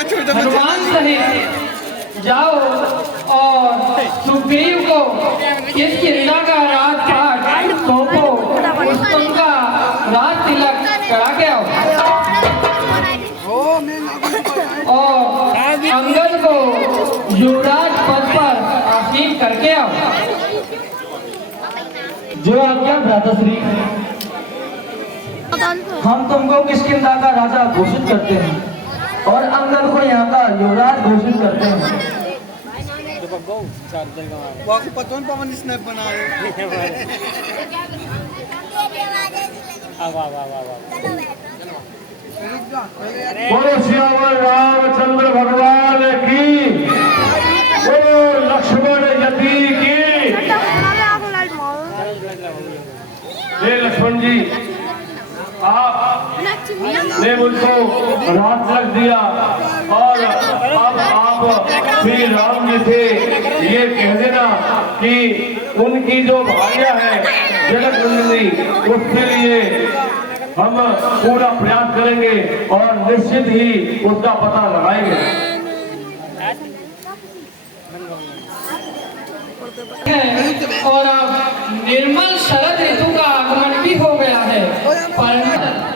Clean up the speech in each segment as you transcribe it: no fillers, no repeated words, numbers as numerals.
हनुमान सहित जाओ और सुग्रीव को किष्किंधा का राजपाट सौंपो, उनका राज तिलक करा के आओ और अंगद को युवराज पद पर आसीन करके आओ। जो आज्ञा भ्राताश्री, हम तुमको किष्किंधा का राजा घोषित करते हैं और अंगद को यहाँ का युवराज घोषित करते हैं। बोलो सियावर रामचंद्र भगवान की, बोलो लक्ष्मण यति की। ये लक्ष्मण जी, आपने मुझको रात लग दिया और अब आप श्री राम जी से ये कह देना कि उनकी जो भार्या है जनकनंदिनी, उसके लिए हम पूरा प्रयास करेंगे और निश्चित ही उसका पता लगाएंगे। और अब निर्मल शरद ऋतु का आगमन भी हो गया है।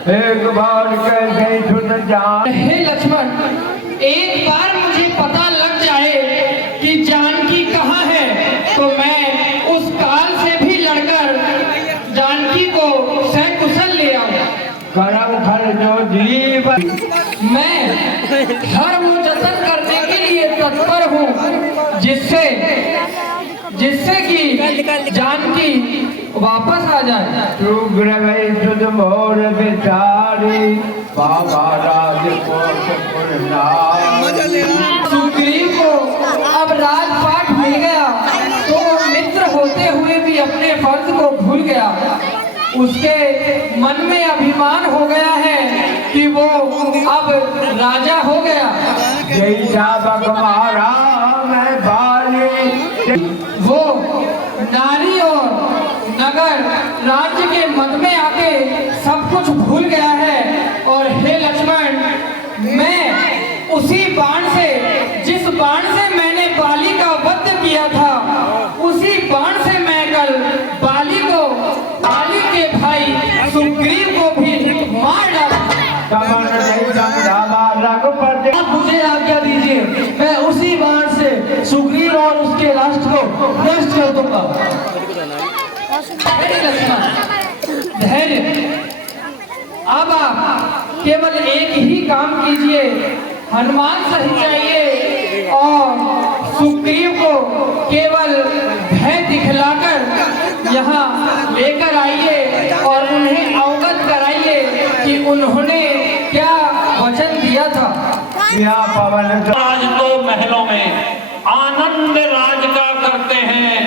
एक बार कैसे सुन जा, हे लक्ष्मण, एक बार मुझे पता लग जाए कि जानकी कहाँ है तो मैं उस काल से भी लड़कर जानकी को सकुशल ले आऊं। करम फल जो जीवन, मैं धर्म जतन करने के लिए तत्पर हूँ, जिससे कि जानकी वापस आ जाए। मोर बिचारी बाबा राजकोट सुग्रीव को अब राजपाट मिल गया तो वो मित्र होते हुए भी अपने फर्ज को भूल गया। उसके मन में अभिमान हो गया है कि वो अब राजा हो गया। वो नारी और नगर राज्य के मद में आके सब कुछ भूल गया है। और हे लक्ष्मण, मैं उसी बाण से, जिस बाण से मैंने बाली का वध किया था, उसी बाण से मैं कल बाली के भाई सुग्रीव को भी मार डाला। आप मुझे आज्ञा दीजिए, मैं उसी बाण से सुग्रीव और उसके राष्ट्र को नष्ट कर दूंगा। धैर्य, अब आप केवल एक ही काम कीजिए, हनुमान सहित जाइए और सुग्रीव को केवल भय दिखलाकर यहाँ लेकर आइए और उन्हें अवगत कराइए कि उन्होंने क्या वचन दिया था। आज तो महलों में आनंद राज का करते हैं,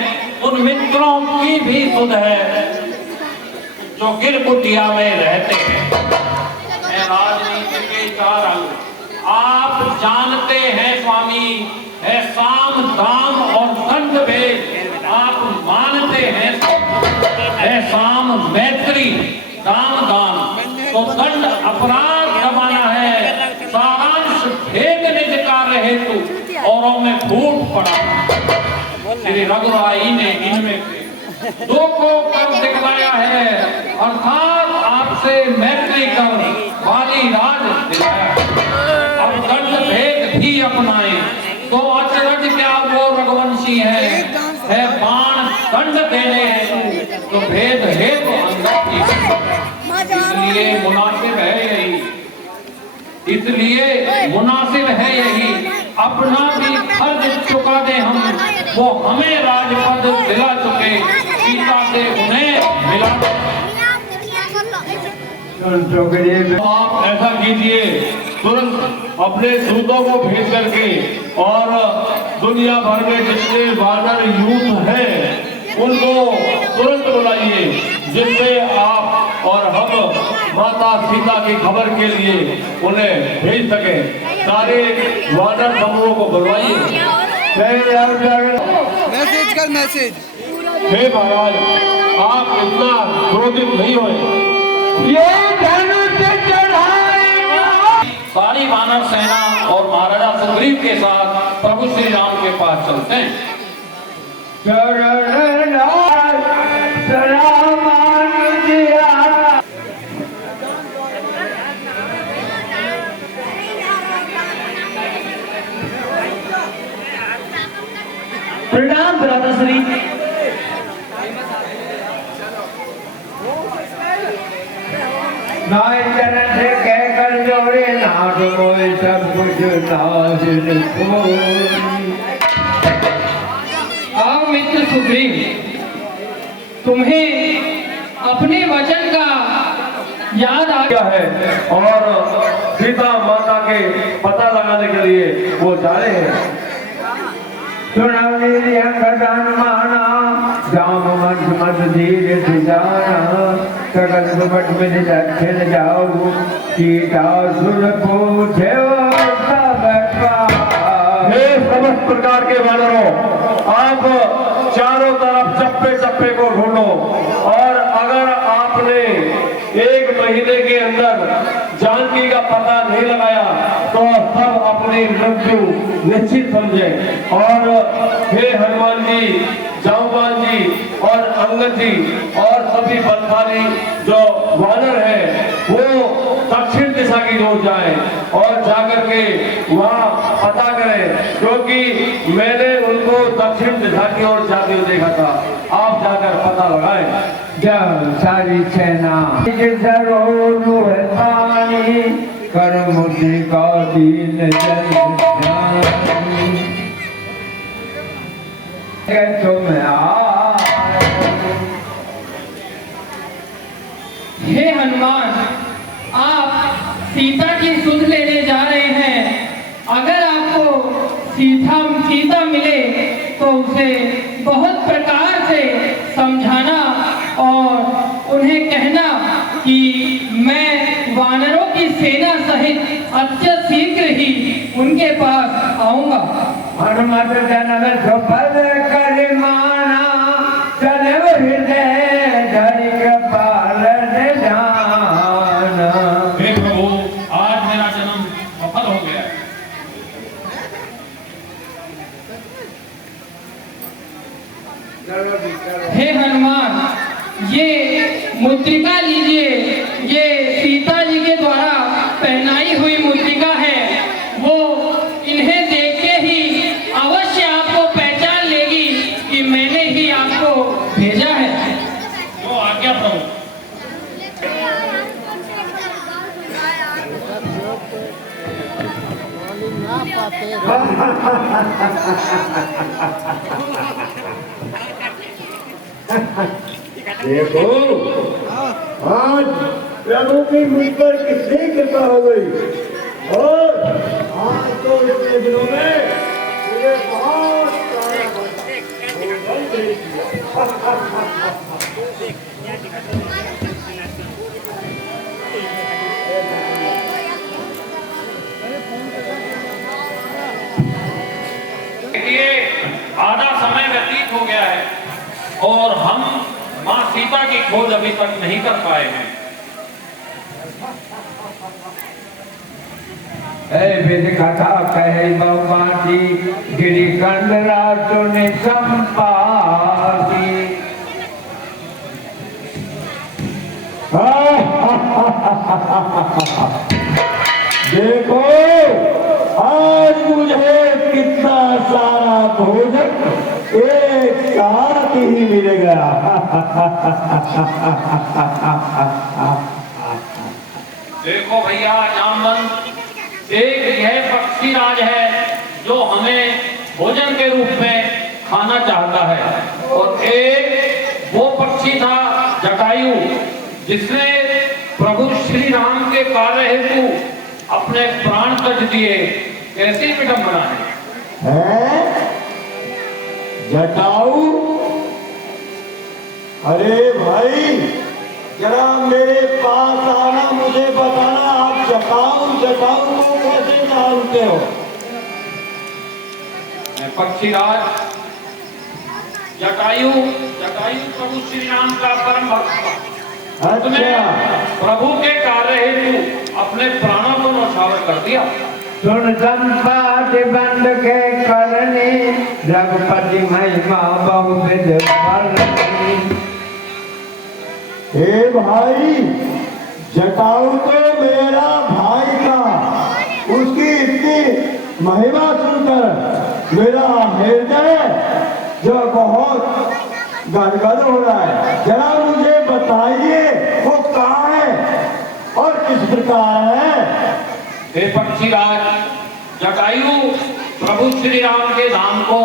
उन मित्रों की भी सुध है जो गिरकुटिया में रहते हैं। राजनीति के चार अंग आप जानते हैं स्वामी, है साम दाम और दंड भेद आप मानते हैं। है साम मैत्री, दाम दान, तो दंड अपराध दबाना है, सारांश भेद निज कार्य हेतु औरों में फूट पड़ा। श्री रघुराई ने इनमें दो को कर दिखलाया है, अर्थात आपसे मैत्री कर वाली राज दिलाया। अब दंड भेद भी अपनाए तो अचरज क्या वो रघुवंशी है बाण दंड देने हेतु तो भेद हेतु अंगद की। इसलिए मुनासिब है यही, इसलिए मुनासिब है यही, अपना भी फर्ज चुका दे हम, वो हमें राजपद दिला चुके, सीता से उन्हें मिला। आप ऐसा कीजिए, तुरंत अपने दूतों को भेज करके और दुनिया भर में जितने वानर यूथ हैं उनको तुरंत बुलाइए, जिससे आप और हम माता सीता की खबर के लिए उन्हें भेज सके। सारे वानर समूहों को बुलवाइए। मैसेज कर मैसेज। हे महाराज, आप इतना क्रोधित नहीं होए। ये धनुष चढ़ाए सारी वानर सेना और महाराजा सुग्रीव के साथ प्रभु श्री राम के पास चलते हैं। प्रणाम भ्राताश्री। नाय चरण से कहकर जोड़े नाथ मोय सब कुछ नाथ आओ मित्र सुग्रीव, तुम्हें अपने वचन का याद आ क्या है और सीता माता के पता लगाने के लिए वो जा रहे हैं। सुना मेरी अंगदान माना जाम मठ मठ धीरे से जाना सकल दुपट में दक्षिण जाओ सीता सुन पूछे हे समस्त प्रकार के वानरों, आप चारों तरफ चप्पे चप्पे को ढूंढो और अगर आपने 1 महीने के अंदर जानकी का पता नहीं लगाया तो सब अपनी मृत्यु निश्चित समझे। और हे हनुमान जी, जामवान जी और अंगद जी और सभी बलशाली जो वानर हैं वो दक्षिण दिशा की ओर जाएं और जाकर के वहाँ पता करें, क्योंकि मैंने उनको दक्षिण दिशा की ओर जाते हुए देखा था। आप जाकर पता लगाएं। जब सारी सेना पानी कर मुझे का दीन जन तुम हे हनुमान, आप सीता की सुध लेने जा रहे हैं। अगर आपको सीता मिले तो उसे बहुत प्रकार से समझाना और उन्हें कहना कि मैं वानरों की सेना सहित अत्यंत शीघ्र ही उनके पास आऊंगा। हनुमत जन्म सुपद कर माना चले हृदय धरि कृपाल जाना। हे प्रभु, आज मेरा जन्म सफल हो गया है। हे हनुमान, ये मुद्रिका लीजिए। ये सीता जी के द्वारा पहनाई हुई मुद्रिका है। वो इन्हें देख के ही अवश्य आपको पहचान लेगी कि मैंने ही आपको भेजा है। तो आज्ञा प्रभु। देखो आज प्रभु की मुझ पर कितनी कृपा हो गई और आज तो इतने दिनों में मुझे बहुत सारा भोजन दे दिया। देखिए, आधा समय व्यतीत हो गया है और हम मां सीता की खोज अभी तक नहीं कर पाए हैं। विध कथा कहे बउमाती गिरी कंद राजो ने संपाती। देखो आज मुझे कितना सारा भोजन एक साथ ही मिलेगा। देखो भैया जामवंत, एक यह पक्षी राज है जो हमें भोजन के रूप में खाना चाहता है और एक वो पक्षी था जटायु जिसने प्रभु श्री राम के कार्य हेतु अपने प्राण तज दिए। कैसी विडंबना है। जटाऊ, अरे भाई जरा मेरे पास आना, मुझे बताना आप जटाऊ को कैसे जानते हो। पक्षीराज, जटायु प्रभु श्री राम का परम भक्त था। अच्छा, प्रभु के कार्य हेतु अपने प्राणों को न्यौछावर कर दिया। सुन संपाति बंद के करनी, रघुपति महिमा बहुविध वर्णनी। हे भाई, जटायु तो मेरा भाई था, उसकी इतनी महिमा सुनकर मेरा हृदय जो बहुत गदगद हो रहा है। जरा मुझे बताइए वो कहाँ है और किस प्रकार है? हे पक्षीराज, जटायु प्रभु श्री राम के धाम को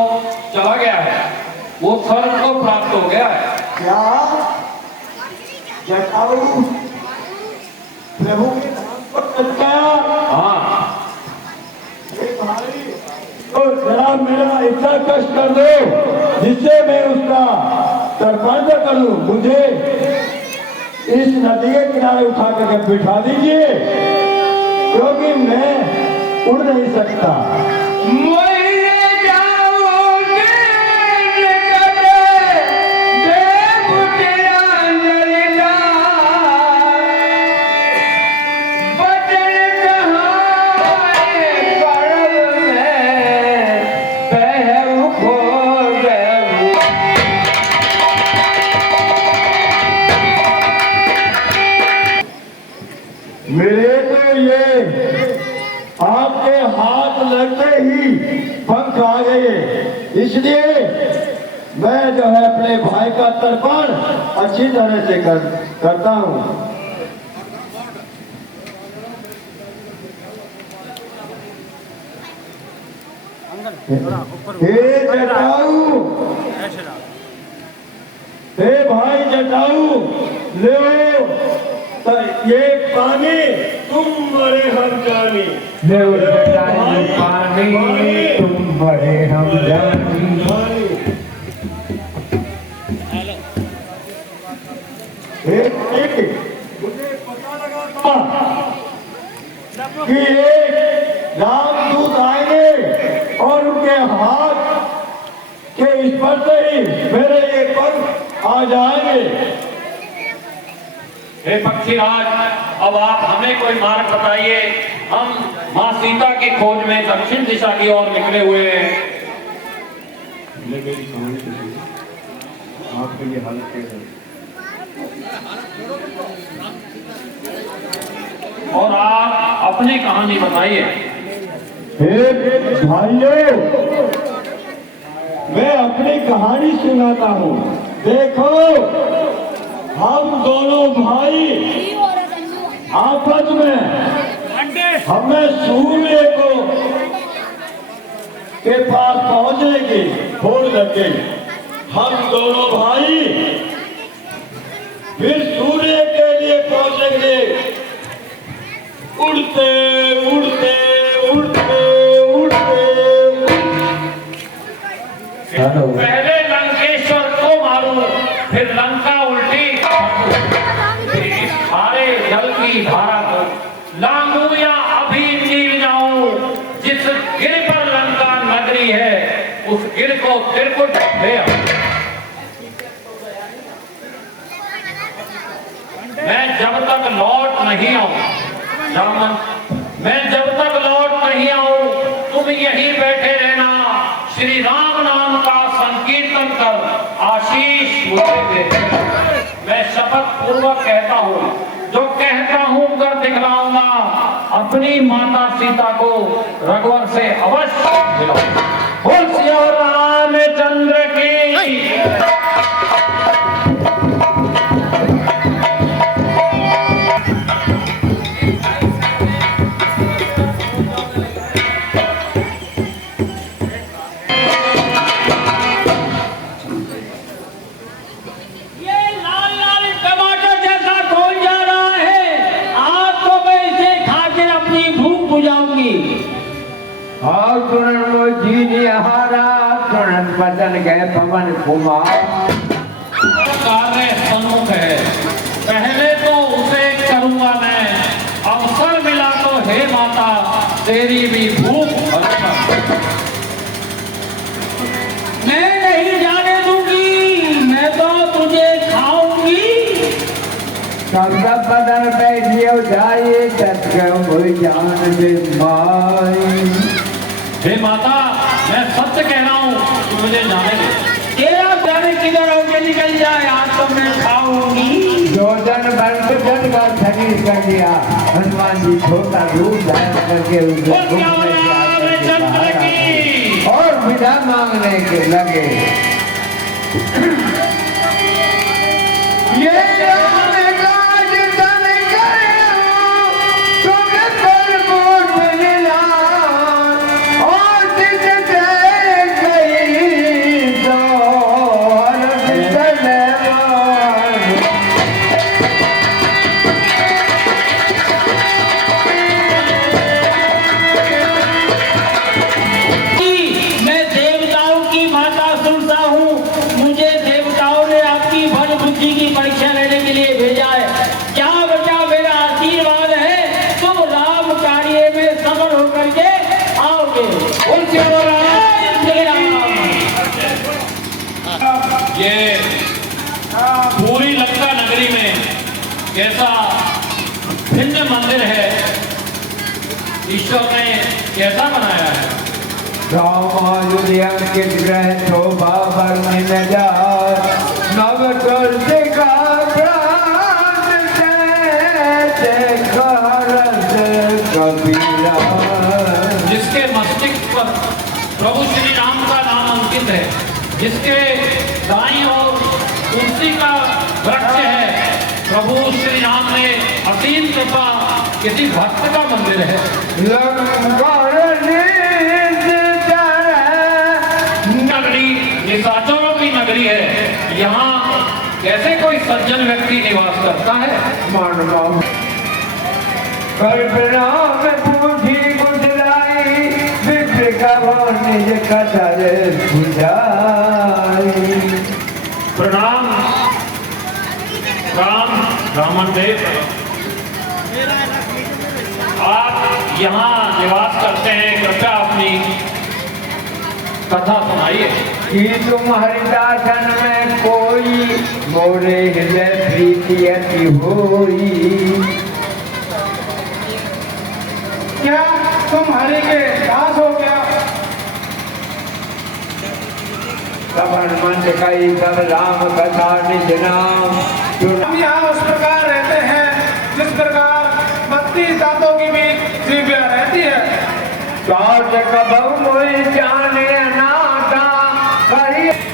चला गया है, वो स्वर्ग को प्राप्त हो गया है। क्या जटायु प्रभु के धाम को चल गया? हाँ, तो जरा मेरा इतना कष्ट कर दो जिससे मैं उसका तर्पण करूं। मुझे इस नदी के किनारे उठा करके बिठा दीजिए, क्योंकि मैं उड़ नहीं सकता। मेरे तो ये आपके हाथ लगते ही पंख आ गए, इसलिए मैं जो है अपने भाई का तर्पण अच्छी तरह से करता हूँ। हे जटायु, हे भाई जटायु, ले तो ये पानी तुम बड़े हम जानी। पानी तुम बड़े हम जानी। मुझे पता लगा था कि एक रामदूत आएंगे और उनके हाथ के स्पर्श से ही मेरे ये पंख आ जाएंगे। हे पक्षीराज, अब आप हमें कोई मार्ग बताइए। हम माँ सीता की खोज में दक्षिण दिशा की ओर निकले हुए हैं। मेरी कहानी सुनिए, आपके लिए हालत कैसे है? और आप अपनी कहानी बताइए। हे भाइयों, मैं अपनी कहानी सुनाता हूँ। देखो, हम दोनों भाई आपस में हमें सूर्य को के पास पहुंचने की होड़ लग गई। हम दोनों भाई फिर सूर्य के लिए पहुंचेंगे। उड़ते उड़ते उड़ते उड़ते पहले लंकेश्वर को मारूं, फिर लंका उल्टी सारे जल की धारा को लांघूं या अभी चीर जाऊं। जिस गिर पर लंका नगरी है, उस गिर को त्रिकुट ले आऊं। मैं जब तक लौट नहीं आऊं, मैं जब तक लौट नहीं आऊं, तुम यहीं बैठे रहना। श्री राम नाम का संकीर्तन कर आशीष मुझे दे। मैं शपथ पूर्वक कहता हूँ, जो कहता हूँ कर दिखलाऊंगा। अपनी माता सीता को रघुवर से अवश्य दिलाऊंगा। बोल सिया रामचंद्र की। और सुनन वो जी हारा, सुनन बदन गए पवन कुमार। कार्य सम्मुख है, पहले तो उसे करूंगा मैं। अवसर मिला तो हे माता, तेरी भी भूख हरना। मैं नहीं जाने दूंगी, मैं तो तुझे खाऊंगी। सबका बदल बैठिए जाइए तत्क जान माई। हे माता, मैं सत्य कह रहा हूँ, तू मुझे जाने दे। तेरा जाने किधर होके निकल जाए, आज तो मैं खाऊंगी। जो जन बंद जन का शरीर कर दिया, हनुमान जी छोटा रूप धारण करके उसे और विदा मांगने के लगे। ये ये पूरी लंका नगरी में कैसा भिन्न मंदिर है, ईश्वर ने कैसा बनाया है। रामायुधिया के ग्रह शोभा वर्णन जात, नव तुलसी का प्राण कबीरा। जिसके मस्तिष्क पर प्रभु श्री राम का नाम अंकित है, जिसके दाईं ओर तुलसी का वृक्ष है, प्रभु श्री राम ने असीम कृपा, किसी भक्त का मंदिर है। नगरी निशाचरों की नगरी है, यहाँ कैसे कोई सज्जन व्यक्ति निवास करता है। मानव कल्पना में पूछी गुजराई, विश्व का निज कदर बुझाई। प्रणाम राम रामन देव, आप यहाँ निवास करते हैं, कृपया अपनी कथा सुनाइए। कि तुम हरिदासन में कोई मोरे हृदय प्रीति अति होई। क्या तुम हरि के दास हो क्या? सब हनुमान कई सब राम कथा निज नाम। हम यहाँ उस प्रकार रहते हैं जिस प्रकार 32 दांतों की भी दिव्या रहती है।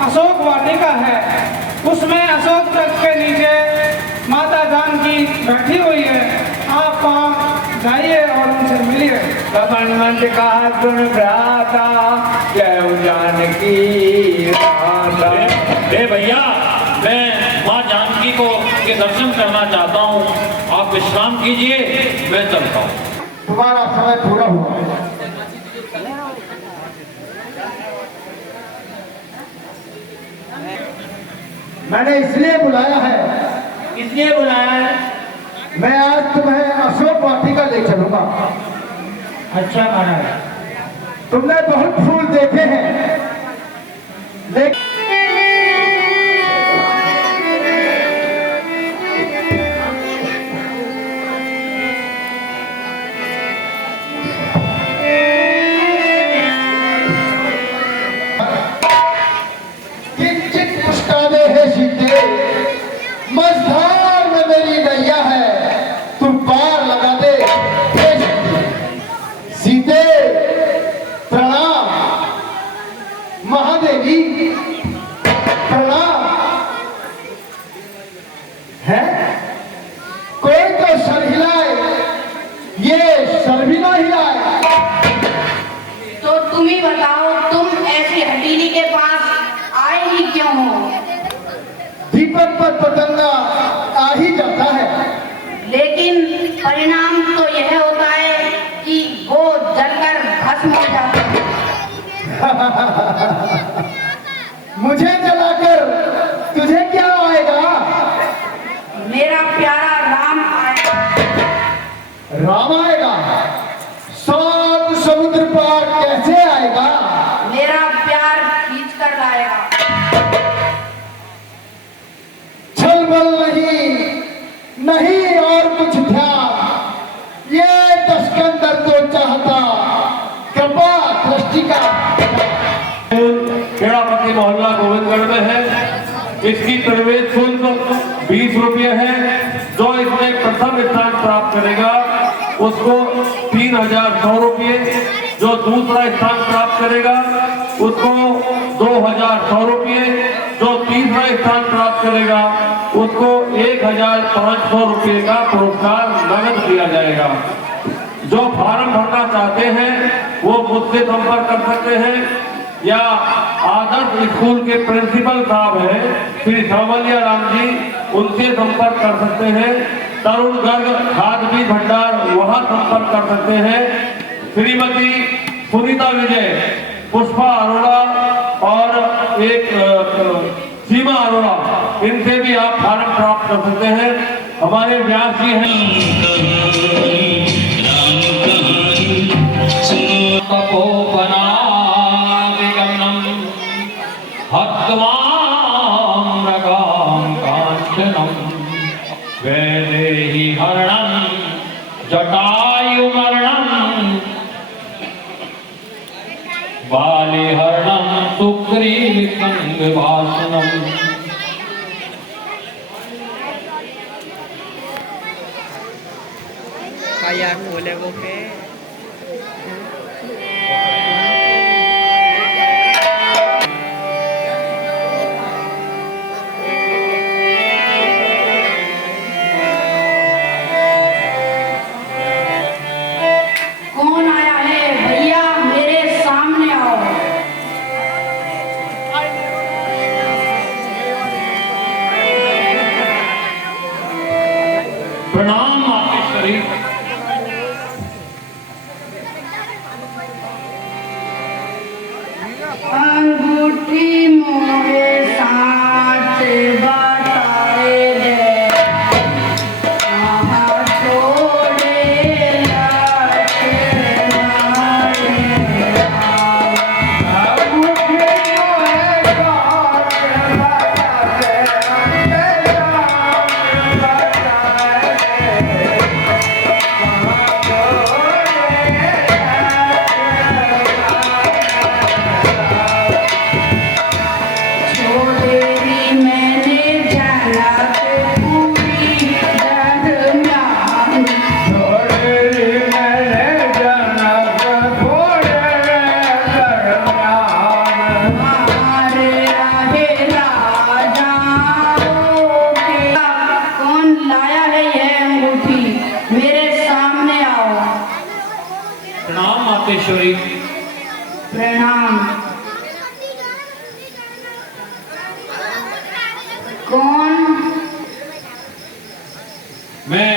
अशोक वाटिका है, उसमें अशोक तृक्ष के नीचे माता जानकी बैठी हुई है। आप वहाँ जाइए और उनसे मिलिए। तब हनुमंत कहा सुन भ्राता, जय जानकी माता। भैया, मैं माँ जानकी को के दर्शन करना चाहता हूँ, आप विश्राम कीजिए, मैं चलता हूँ। तुम्हारा समय पूरा हुआ। मैंने इसलिए बुलाया है। इसलिए बुलाया है? मैं आज तुम्हें अशोक वाटिका ले चलूंगा। अच्छा महाराज। तुमने बहुत फूल देखे हैं, लेकिन मझधार में मेरी नैया है, तुम पार लगा दे। सीते प्रणाम, महादेवी प्रणाम। है कोई तो सर हिलाए, ये सर भी ना हिलाए। तो तुम ही बताओ, तुम ऐसी हटीली के पास आए ही क्यों हो? दीपक पर पतंगा आ ही जाता है, लेकिन परिणाम तो यह होता है कि वो जलकर भस्म हो जाता है। मुझे जलाकर तुझे क्या आएगा? मेरा प्यारा राम आएगा। राम आएगा? 7 समुद्र पार कैसे आएगा? मेरा प्यार खींच कर लाएगा। छलबल नहीं जी का खेड़ापति मोहल्ला गोविंदगढ़ में है। इसकी प्रवेश शुल्क 20 रुपये है। जो इसमें प्रथम स्थान प्राप्त करेगा उसको 3,100 रुपये, जो दूसरा स्थान प्राप्त करेगा उसको 2,100 रुपये, जो तीसरा स्थान प्राप्त करेगा उसको 1,500 रुपये का पुरस्कार नगद दिया जाएगा। जो फार्म भरना चाहते हैं वो मुझसे संपर्क कर सकते हैं या आदर्श स्कूल के प्रिंसिपल साहब हैं श्री सावलिया राम जी, उनसे संपर्क कर सकते हैं। तरुण गर्ग खाद बीज भंडार, वहां संपर्क कर सकते हैं। श्रीमती सुनीता विजय, पुष्पा अरोड़ा और एक सीमा अरोड़ा, इनसे भी आप फार्म प्राप्त कर सकते हैं। हमारे व्यास जी हैं तपोवना विगमनम हत्वाम मृगाम कांचनम वैदेही हरणम जटायुमरणम बालिहरणम सुग्रीवसंगवासनम। kayak boleh oke. कौन आया है भैया, मेरे सामने आओ। प्रणाम मातेश्वरी। अंगूठी मोरे साथ बताए दे, आहा छोड़े लाके मारे छोड़ेरी मैंने जाना के पूरी दरमियान, हमारे राहे राजाओं के। कौन लाया है यह अंगूठी, मेरे सामने आओ। प्रणाम मातेश्वरी। प्रणाम। कौन? मैं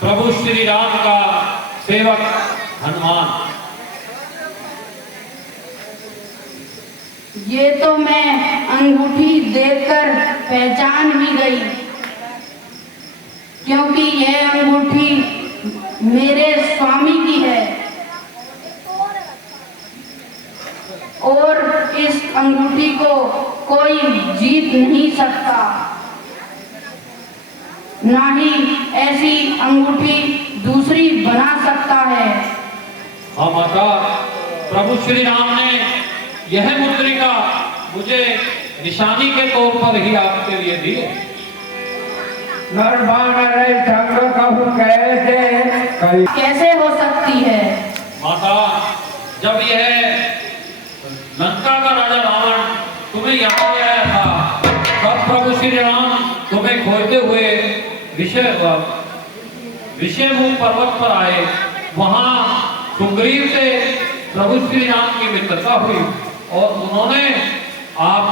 प्रभु श्री राम का सेवक हनुमान। ये तो मैं अंगूठी देखकर पहचान ही गई, क्योंकि यह अंगूठी मेरे स्वामी की है और इस अंगूठी को कोई जीत नहीं सकता। ना ही ऐसी अंगूठी दूसरी बना सकता है। हाँ माता, प्रभु श्री राम ने यह मुद्रिका मुझे निशानी के तौर पर ही आपके लिए दी है। कैसे हो सकती है? माता, जब यह लंका का राजा रावण तुम्हें यहाँ ले आया था, तब प्रभु श्री राम तुम्हें खोजते हुए विषयमुख पर्वत पर आए। वहां सुग्रीव से प्रभु श्री राम की मित्रता हुई और उन्होंने आप